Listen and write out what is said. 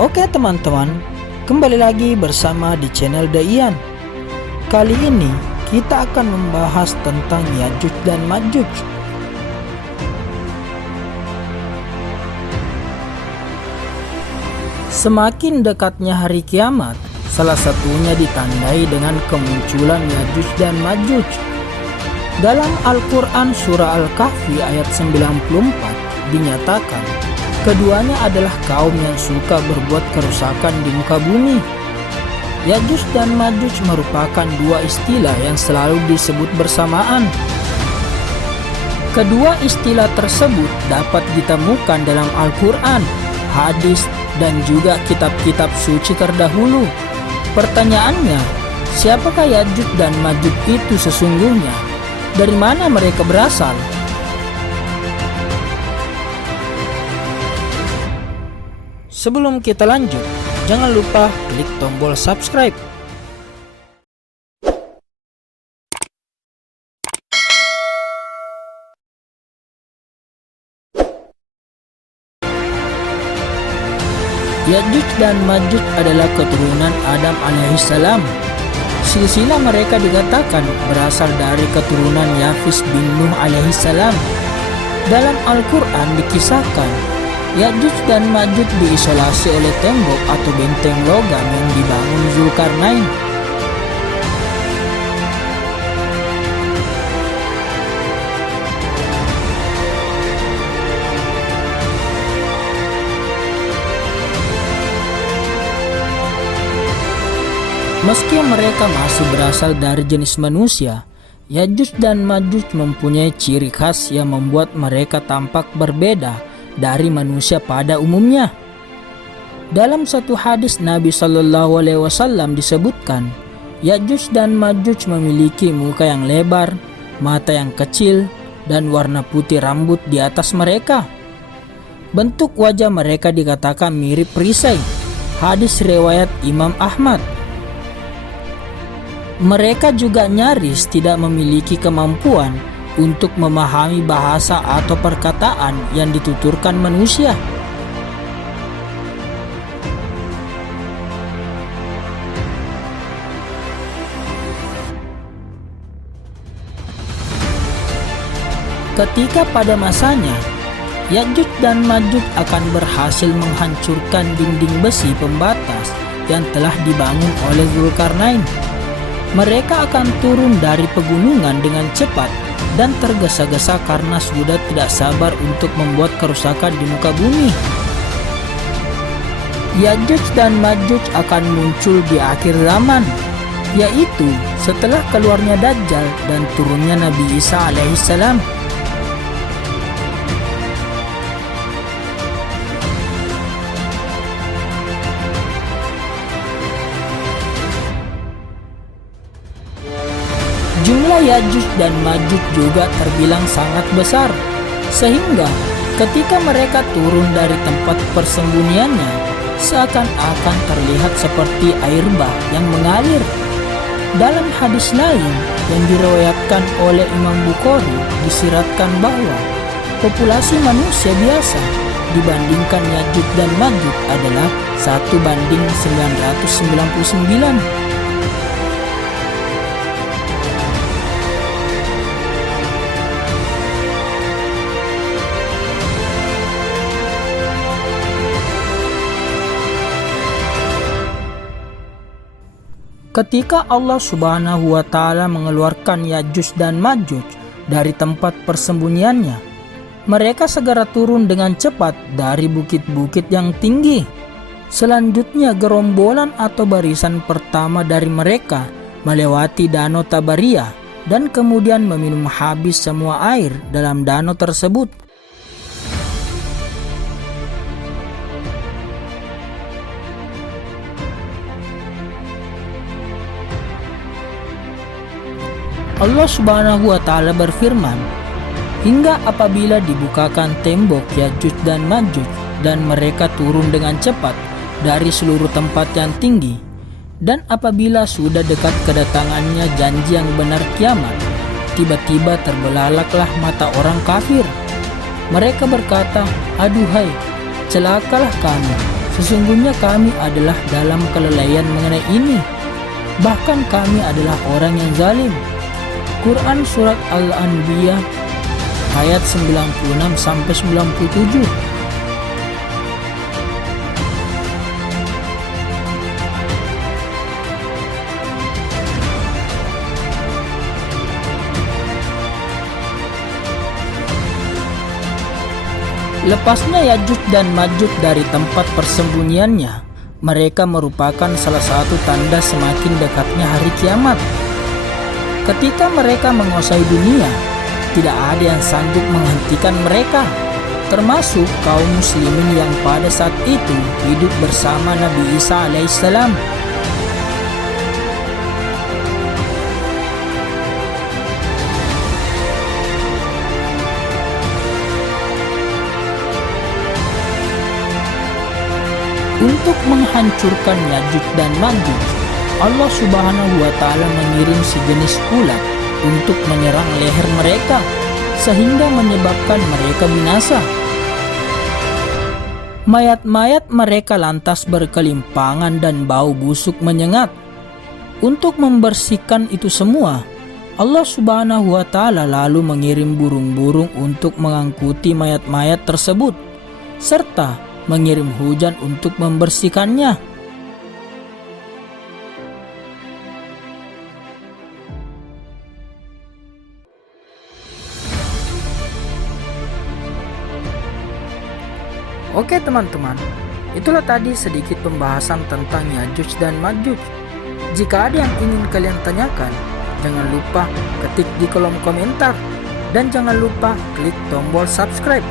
Oke teman-teman, kembali lagi bersama di channel Daiyan. Kali ini kita akan membahas tentang Yajuj dan Majuj. Semakin dekatnya hari kiamat, salah satunya ditandai dengan kemunculan Yajuj dan Majuj. Dalam Al-Quran surah Al-Kahfi ayat 94 dinyatakan, keduanya adalah kaum yang suka berbuat kerusakan di muka bumi. Yajuj dan Majuj merupakan dua istilah yang selalu disebut bersamaan. Kedua istilah tersebut dapat ditemukan dalam Al-Quran, hadis, dan juga kitab-kitab suci terdahulu. Pertanyaannya, siapakah Yajuj dan Majuj itu sesungguhnya? Dari mana mereka berasal? Sebelum kita lanjut, jangan lupa klik tombol subscribe. Yajuj dan Majuj adalah keturunan Adam alaihissalam. Silsilah mereka dikatakan berasal dari keturunan Yafis bin Nuh alaihissalam. Dalam Al-Quran dikisahkan, Yajuj dan Majuj diisolasi oleh tembok atau benteng logam yang dibangun Zulkarnain. Meski mereka masih berasal dari jenis manusia, Yajuj dan Majuj mempunyai ciri khas yang membuat mereka tampak berbeda dari manusia pada umumnya. Dalam satu hadis Nabi SAW disebutkan, Yajuj dan Majuj memiliki muka yang lebar, mata yang kecil, dan warna putih rambut di atas mereka. Bentuk wajah mereka dikatakan mirip perisai. Hadis riwayat Imam Ahmad. Mereka juga nyaris tidak memiliki kemampuan untuk memahami bahasa atau perkataan yang dituturkan manusia. Ketika pada masanya, Yajuj dan Majuj akan berhasil menghancurkan dinding besi pembatas yang telah dibangun oleh Zulkarnain. Mereka akan turun dari pegunungan dengan cepat dan tergesa-gesa karena sudah tidak sabar untuk membuat kerusakan di muka bumi. Yajuj dan Majuj akan muncul di akhir zaman, yaitu setelah keluarnya Dajjal dan turunnya Nabi Isa alaihissalam. Jumlah Yajuj dan Majuj juga terbilang sangat besar, sehingga ketika mereka turun dari tempat persembunyiannya, seakan-akan terlihat seperti air bah yang mengalir. Dalam hadis lain yang diriwayatkan oleh Imam Bukhari disiratkan bahwa populasi manusia biasa dibandingkan Yajuj dan Majuj adalah 1:999. Ketika Allah Subhanahu wa Ta'ala mengeluarkan Yajuj dan Majuj dari tempat persembunyiannya, mereka segera turun dengan cepat dari bukit-bukit yang tinggi. Selanjutnya gerombolan atau barisan pertama dari mereka melewati Danau Tabariyah dan kemudian meminum habis semua air dalam danau tersebut. Allah Subhanahu wa Ta'ala berfirman, hingga apabila dibukakan tembok Yajuj dan Majuj dan mereka turun dengan cepat dari seluruh tempat yang tinggi, dan apabila sudah dekat kedatangannya janji yang benar kiamat, tiba-tiba terbelalaklah mata orang kafir. Mereka berkata, aduhai, celakalah kami, Sesungguhnya kami adalah dalam kelelayan mengenai ini. Bahkan kami adalah orang yang zalim. Quran Surat Al-Anbiya ayat 96-97. Lepasnya Yajuj dan Majuj dari tempat persembunyiannya, mereka merupakan salah satu tanda semakin dekatnya hari kiamat. Ketika mereka menguasai dunia, tidak ada yang sanggup menghentikan mereka, termasuk kaum muslimin yang pada saat itu hidup bersama Nabi Isa alaihissalam. Untuk menghancurkan Yajuj dan Majuj, Allah Subhanahu wa Ta'ala mengirim sejenis ulat untuk menyerang leher mereka, sehingga menyebabkan mereka binasa. Mayat-mayat mereka lantas berkelimpangan dan bau busuk menyengat. Untuk membersihkan itu semua, Allah Subhanahu wa Ta'ala lalu mengirim burung-burung untuk mengangkuti mayat-mayat tersebut, serta mengirim hujan untuk membersihkannya. Oke teman-teman, itulah tadi sedikit pembahasan tentang Yajuj dan Majuj. Jika ada yang ingin kalian tanyakan, jangan lupa ketik di kolom komentar. Dan jangan lupa klik tombol subscribe